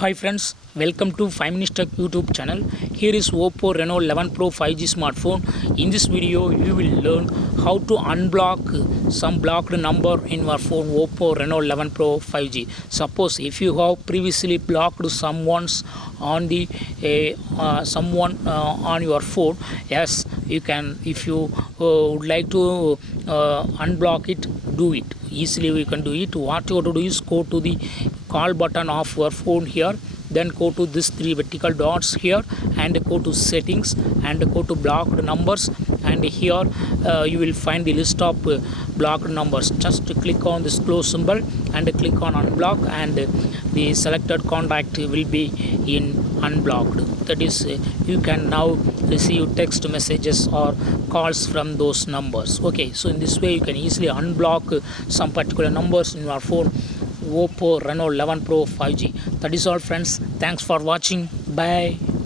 Hi friends, welcome to 5 Minutes Tech YouTube channel. Here is Oppo Reno 11 Pro 5G smartphone. In this video, you will learn how to unblock some blocked number in your phone Oppo Reno 11 Pro 5G. Suppose if you have previously blocked someone's on the on your phone, yes, you can. If you would like to unblock it, do it easily. We can do it. What you have to do is go to the call button of your phone here, then go to this three vertical dots here and go to settings and go to blocked numbers, and here you will find the list of blocked numbers. Just click on this close symbol and click on unblock, and the selected contact will be in unblocked. That is, you can now receive text messages or calls from those numbers. Okay, so in this way you can easily unblock some particular numbers in your phone Oppo Reno 11 Pro 5G. That is all friends. Thanks for watching. Bye.